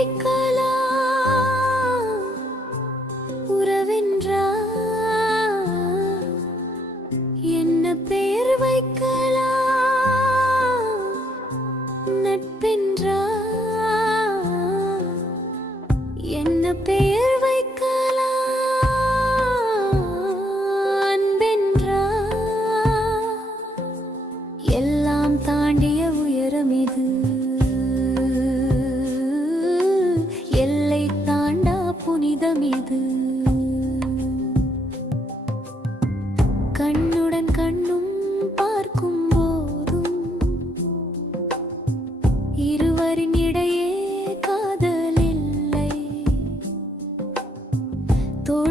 இசைக்கலாம் உறவென்றா என்ன பெயர் வைக்கலாம்? நட்பென்றா என்ன பெயர் வைக்கலாம்? அன்பென்றா எல்லாம் தாண்டிய உயரம் இது.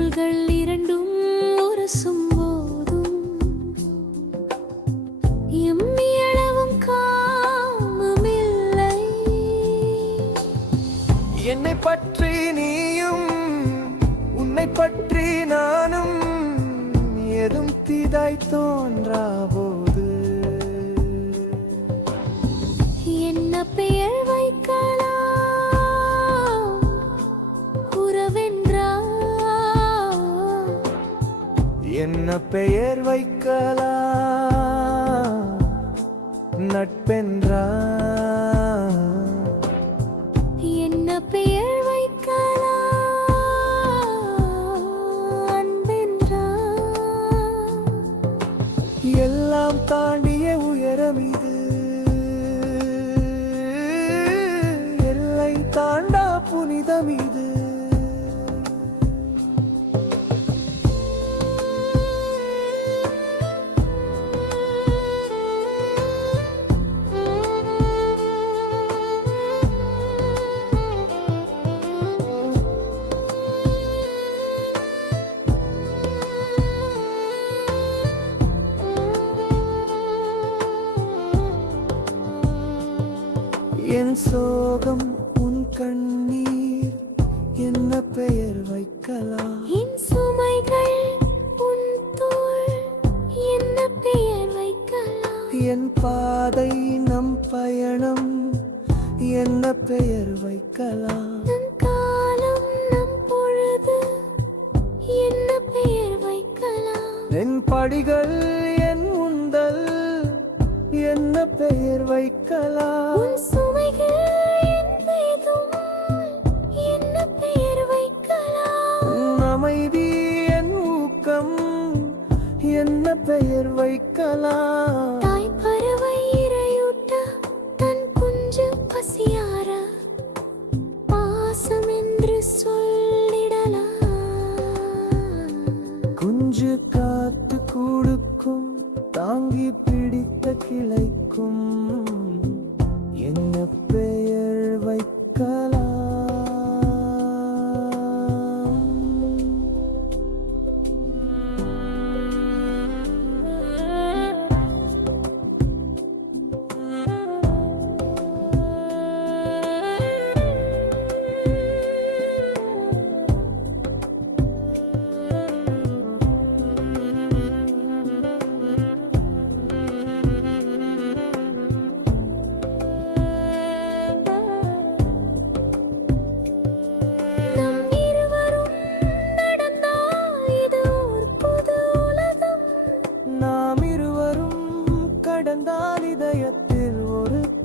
தோள்கள் இரண்டும் உரசும் போதும். எம்மியளவும் காமமில்லை. என்னை பற்றி நீயும் உன்னை பற்றி நானும் எதும் தீதாய் தோன்றாவோ? என்ன பெயர் வைக்கலாம்? நட்பென்றா? என்ன பெயர் எல்லாம் தாண்டிய உயரம் இது. எல்லை தாண்டா புனிதம் இது. என் சோகம் உன் கண்ணீர் என்ன பெயர் வைக்கலாம்? என் சுமைகள் உன் தோள் என்ன பெயர் வைக்கலாம்? என் பாதை நம் பயணம் என்ன பெயர் வைக்கலாம்? அமைதி என் ஊக்கம் என்ன பெயர் வைக்கலாம்?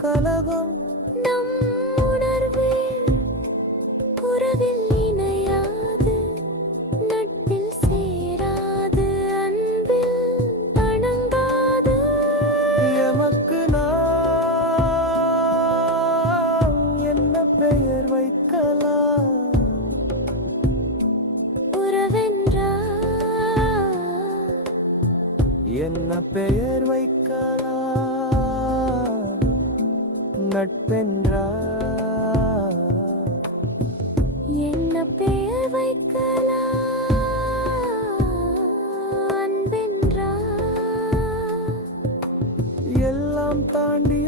கலகம். நம் உணர்வில் உறவில் இணையாது நட்பில் சேராது அன்பில் அணங்காது எமக்கு நாம் என்ன பெயர் வைக்கலாம்? உறவென்றா? என்ன பெயர் வைக்கலாம்? நட்பென்றா என்ன பெயர் வைக்கலாம் அன்பென்றா? எல்லாம் தாண்டிய